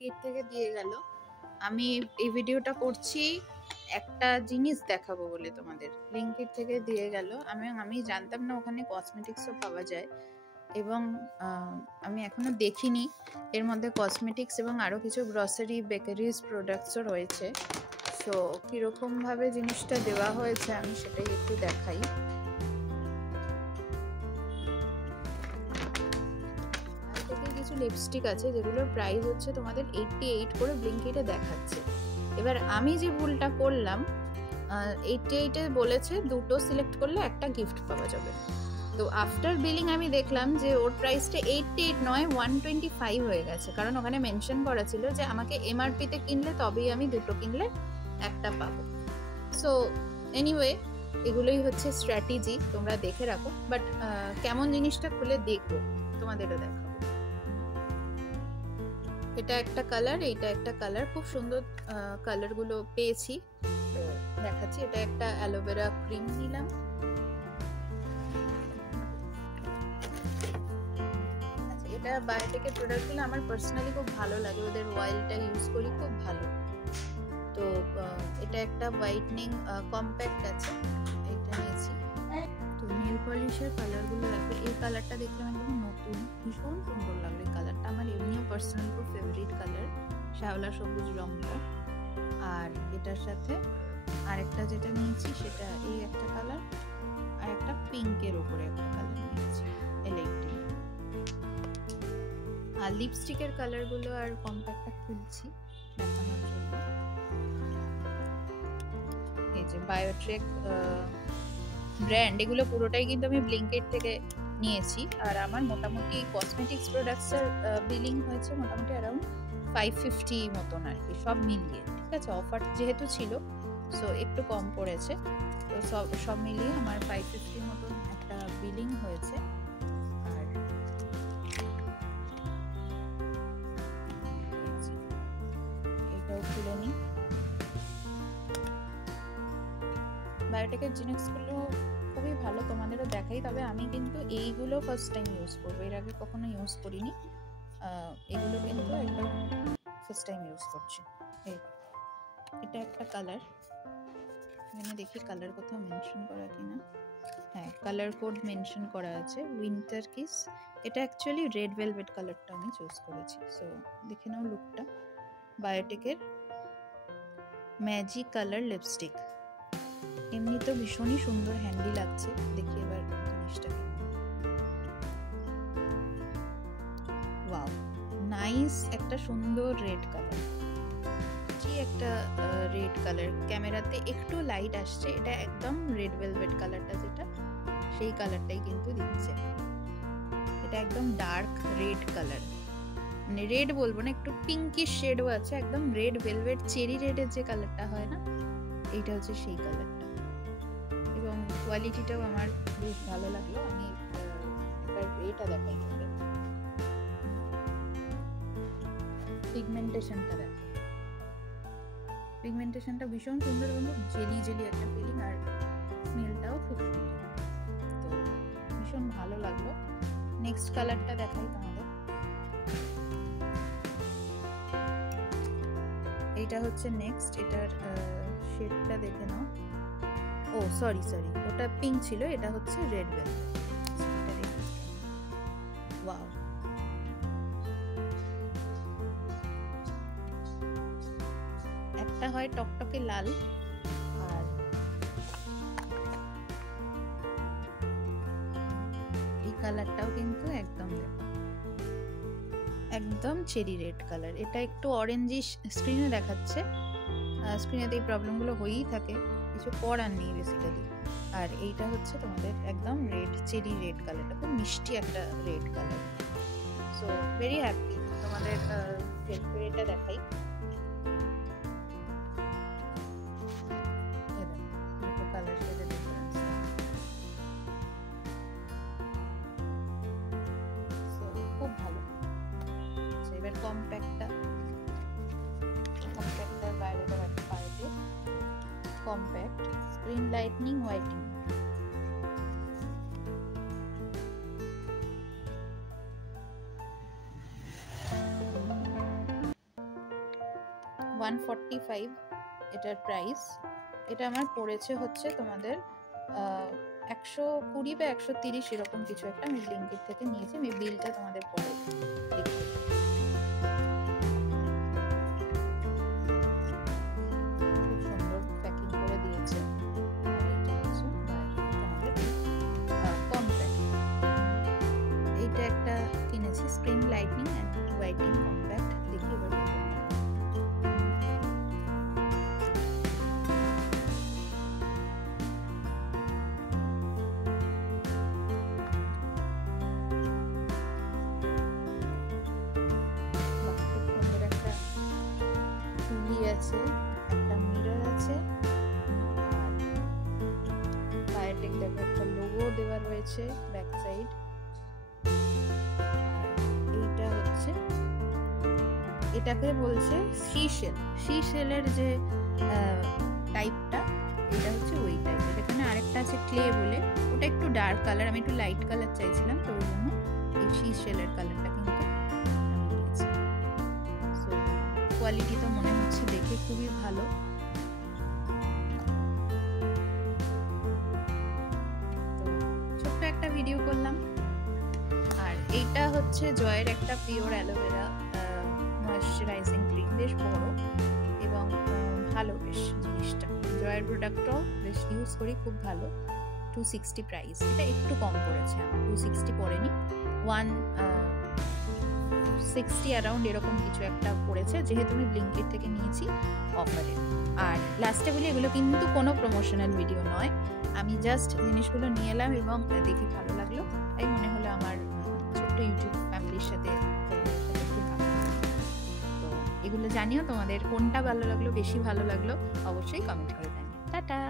এর থেকে দিয়ে গেল। আমি এই ভিডিওটা করছি একটা জিনিস দেখাবো বলে তোমাদের। ব্লিঙ্কিট থেকে দিয়ে গেল। আমি জানতাম না ওখানে কসমেটিক্সও পাওয়া যায়, এবং আমি এখনো দেখিনি। এর মধ্যে কসমেটিক্স এবং আরও কিছু গ্রসারি বেকারিজ প্রোডাক্টসও রয়েছে। সো কীরকমভাবে জিনিসটা দেওয়া হয়েছে আমি সেটাই একটু দেখাই। কিছু লিপস্টিক আছে যেগুলোর প্রাইস হচ্ছে তোমাদের 88 করে ব্লিঙ্কিটে দেখাচ্ছে। এবার আমি যে ভুলটা করলাম, 88-এ বলেছে দুটো সিলেক্ট করলে একটা গিফট পাওয়া যাবে। তো আফটার বিলিং আমি দেখলাম যে ওর প্রাইসটা 88 নয় 125 হয়ে গেছে, কারণ ওখানে মেনশন করা ছিল যে আমাকে এমআরপিতে কিনলে তবেই আমি দুটো কিনলে একটা পাবো। সো এনিওয়ে, এগুলোই হচ্ছে স্ট্র্যাটেজি, তোমরা দেখে রাখো। বাট কেমন জিনিসটা খুলে দেখবো, তোমাদেরও দেখাবো। এটা একটা কালার, এইটা একটা কালার, খুব সুন্দর কালারগুলো পেয়েছি, তো দেখাচ্ছি। এটা একটা অ্যালোভেরা ক্রিম নিলাম। আচ্ছা, এটা বায়োটেকের প্রোডাক্টগুলো আমার পার্সোনালি খুব ভালো লাগে, ওদের অয়েলটা ইউজ করি, খুব ভালো। তো এটা একটা হোয়াইটনিং কম্প্যাক্ট আছে, এইটা নিয়েছি। তো নেল পলিশের কালারগুলো দেখো, এই কালারটা দেখলাম একদম নতুন, ভীষণ সুন্দর লাগলো এই কালারটা। আমার এমনিও পার্সোনালি খুব ফেভারিট কালার, শ্যাওলা সবুজ রঙটা। আর এটার সাথে আরেকটা যেটা নিয়েছি সেটা এই একটা কালার, আর একটা পিঙ্কের ওপরে একটা কালার নিয়েছি, এলএইটি। আর লিপস্টিকের কালারগুলো আর কম্প্যাক্টটা খুলছি দেখানোর জন্য। এই যে বায়োট্রেক ব্র্যান্ড, এগুলো পুরোটাই কিন্তু আমি ব্লিঙ্কিট থেকে নিয়েছি। আর আমার মোটামুটি কসমেটিক্স প্রোডাক্টসের বিলিং হয়েছে মোটামুটি অ্যারাউন্ড 550 মতন আর কি, সব মিলিয়ে। ঠিক আছে, অফার যেহেতু ছিল সো একটু কম পড়েছে। তো সব মিলিয়ে আমার 550 মতন একটা বিলিং হয়েছে। আর এটাও খুলে নিই। বায়োটেকের জিনিসগুলো খুবই ভালো, তোমাদেরও দেখাই। তবে আমি কিন্তু এইগুলো ফার্স্ট টাইম ইউজ করবো, এর আগে কখনো ইউজ করিনি। এগুলো কিন্তু একদম ফার্স্ট টাইম ইউজ করছি। এটা একটা কালার, এখানে দেখি কালার কোথাও মেনশন করা কিনা। হ্যাঁ, কালার কোড মেনশন করা আছে, উইন্টার কিস। এটা অ্যাকচুয়ালি রেড ভেলভেট কালারটা আমি চুজ করেছি। সো দেখে নাও লুকটা। বায়োটেকের ম্যাজিক কালার লিপস্টিক, এমনি তো ভীষণই সুন্দর, হ্যান্ডি লাগছে। দেখি এবার জিনিসটা কেমন। ওয়াও, নাইস, একটা সুন্দর রেড কালার, কি একটা রেড কালার। ক্যামেরাতে একটু লাইট আসছে, এটা একদম রেড ভেলভেট কালারটা যেটা, সেই কালারটাই কিন্তু দিচ্ছে। এটা একদম ডার্ক রেড কালার, মানে রেড বলবো না, একটু পিঙ্কিশ শেডও আছে, একদম রেড ভেলভেট চেরি রেডের যে কালারটা হয় না, এইটা হচ্ছে সেই কালারটা। এবং কোয়ালিটিটাও আমার বেশ ভালো লাগলো। আমি এবার এটা দেখাই, পিগমেন্টেশনটা দেখো। পিগমেন্টেশনটা ভীষণ সুন্দর এবং জেলি জেলি একটা ফিলিং, আর স্মেলটাও খুব সুন্দর, তো ভীষণ ভালো লাগলো। নেক্সট কালারটা দেখাই তোমাদের। এইটা হচ্ছে নেক্সট, এটার শেডটা দেখে নাও। ও সরি, ওটা পিঙ্ক ছিল, এটা হচ্ছে রেড ভেলভেট। ওয়াও, একটা হয় টকটকে লাল, আর এই কালারটাও কিন্তু একদম একদম চেরি রেড কালার। এটা একটু অরেঞ্জিশ স্ক্রিনে দেখাচ্ছে, স্ক্রিনে এই প্রবলেমগুলো হয়েই থাকে, কিছু করার নেই বেসিক্যালি। আর এইটা হচ্ছে তোমাদের একদম রেড, চেরি রেড কালারটা, খুব মিষ্টি একটা red colour. So very happy. তোমাদের এটা দেখাই। কালার শেডে ডিফারেন্স, খুব ভালো। এবার কম্প্যাক্টটার বাইরেটা একটা পাল্টে, কম্প্যাক্ট স্ক্রিন লাইটনিং হোয়াইটনিং। 145 এটার প্রাইস। এটা আমার পড়েছে হচ্ছে তোমাদের 120 বা 130 এরকম কিছু একটা। আমি ব্লিঙ্কিট থেকে নিয়েছি, আমি বিলটা তোমাদের পরে দেখি। খুব সুন্দর প্যাকিং করে দিয়েছে। আর এটা হচ্ছে তোমাদের কম্প্যাক্ট। এইটা একটা কিনেছি, screen lightning and whitening compact. দেখি এবার আছে, একটা মিরর আছে, আর বায়োটেক দেখো একটা লোগো দেওয়া রয়েছে ব্যাক সাইড। এইটা হচ্ছে, এটাকে বলছে সি-শেলের যে টাইপটা, এটা হচ্ছে ওই টাইপের। এখানে আরেকটা আছে ক্লে বলে, ওটা একটু ডার্ক কালার, আমি একটু লাইট কালার চাইছিলাম, তো ওই জন্য এই সি-শেলের কালারটা কিন্তু নিয়েছি। সো কোয়ালিটি তো মনে হচ্ছে দেখে খুবই ভালো। তো ছোট্ট একটা ভিডিও করলাম। আর এইটা হচ্ছে জয়ের একটা পিওর অ্যালোভেরা ময়েশ্চারাইজিং ক্রিম, বেশ বড় এবং ভালো বেশ জিনিসটা। জয়ের প্রোডাক্টটাও বেশ ইউজ করি, খুব ভালো। 260 প্রাইস। এটা একটু কম পড়েছে আমার, 260 পড়েনি, 160 অ্যারাউন্ড এরকম কিছু একটা পড়েছে, যেহেতু আমি ব্লিঙ্কিট থেকে নিয়েছি অফারে। আর লাস্টে বলি, এগুলো কিন্তু কোনো প্রমোশনাল ভিডিও নয়, আমি জাস্ট জিনিসগুলো নিয়ে এলাম এবং দেখে ভালো লাগলো, তাই মনে হলো আমার ছোট্ট ইউটিউব ফ্যামিলির সাথে খুব ভালো। তো এগুলো জানিও তোমাদের কোনটা ভালো লাগলো, বেশি ভালো লাগলো, অবশ্যই কমেন্ট করে জানিও। টাটা।